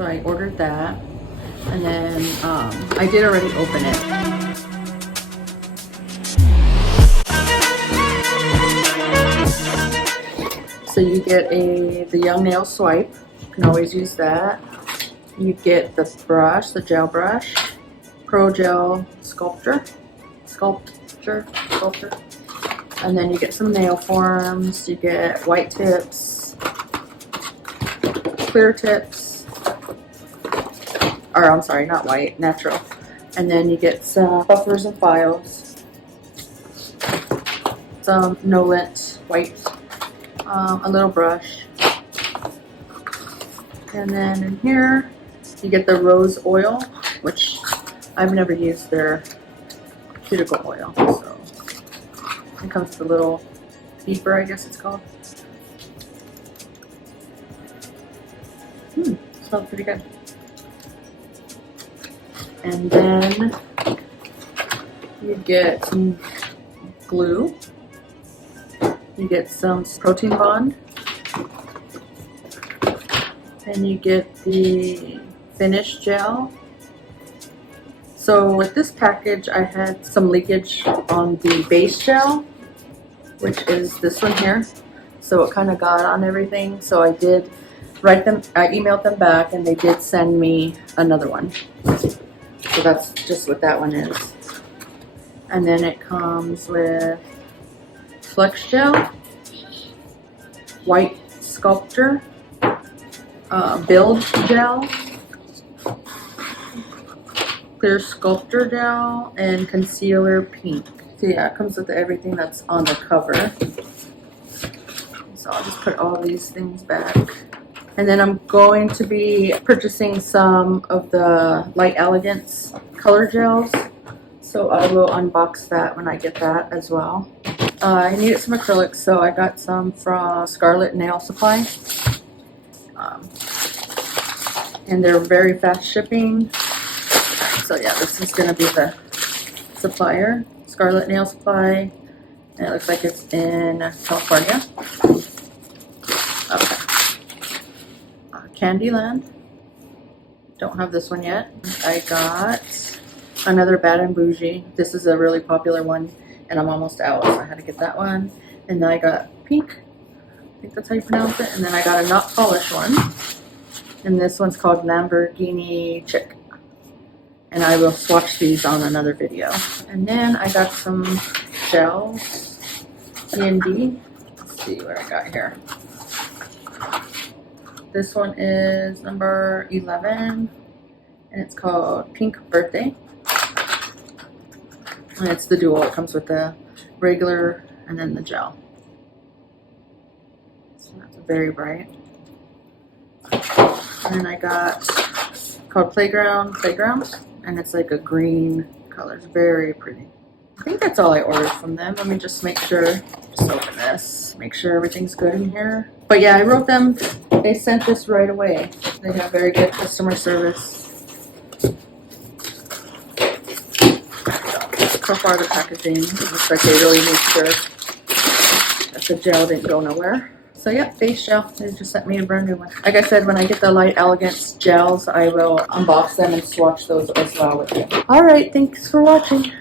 So I ordered that, and then I did already open it. So you get the Young Nail Swipe. You can always use that. You get the brush, the gel brush, Pro Gel Sculptor, and then you get some nail forms. You get white tips, clear tips, or I'm sorry, not white, natural. And then you get some buffers and files, some no-lint white, a little brush, and then in here you get the rose oil, which I've never used their cuticle oil, so it comes with a little beeper, I guess it's called. Smells pretty good. And then you get some glue. You get some Protein Bond. And you get the finish gel. So with this package, I had some leakage on the base gel, which is this one here. So it kind of got on everything. So I did write them, I emailed them back, and they did send me another one. So that's just what that one is. And then it comes with Flex Gel, White Sculptor, Build Gel, Clear Sculptor Gel, and Concealer Pink. So yeah, it comes with everything that's on the cover. So I'll just put all these things back. And then I'm going to be purchasing some of the Light Elegance color gels. So I will unbox that when I get that as well. I needed some acrylics, so I got some from Scarlet Nail Supply. And they're very fast shipping. So yeah, this is going to be the supplier, Scarlet Nail Supply. And it looks like it's in California. Okay. Candyland. Don't have this one yet. I got another Bad and Bougie. This is a really popular one, and I'm almost out, so I had to get that one. And then I got Pink. I think that's how you pronounce it. And then I got a not polished one. And this one's called Lamborghini Chick. And I will swatch these on another video. And then I got some gels. D&D. Let's see what I got here. This one is number 11. And it's called Pink Birthday. And it's the dual. It comes with the regular and then the gel. So that's very bright. And then I got called Playground, and it's like a green color. It's very pretty. I think that's all I ordered from them. Let me just make sure. Just open this. Make sure everything's good in here. But yeah, I wrote them. They sent this right away. They have very good customer service. So far the packaging looks like they really made sure that the gel didn't go nowhere. So yeah, face gel. They just sent me a brand new one. Like I said, when I get the Light Elegance gels, I will unbox them and swatch those as well with you. Alright, thanks for watching.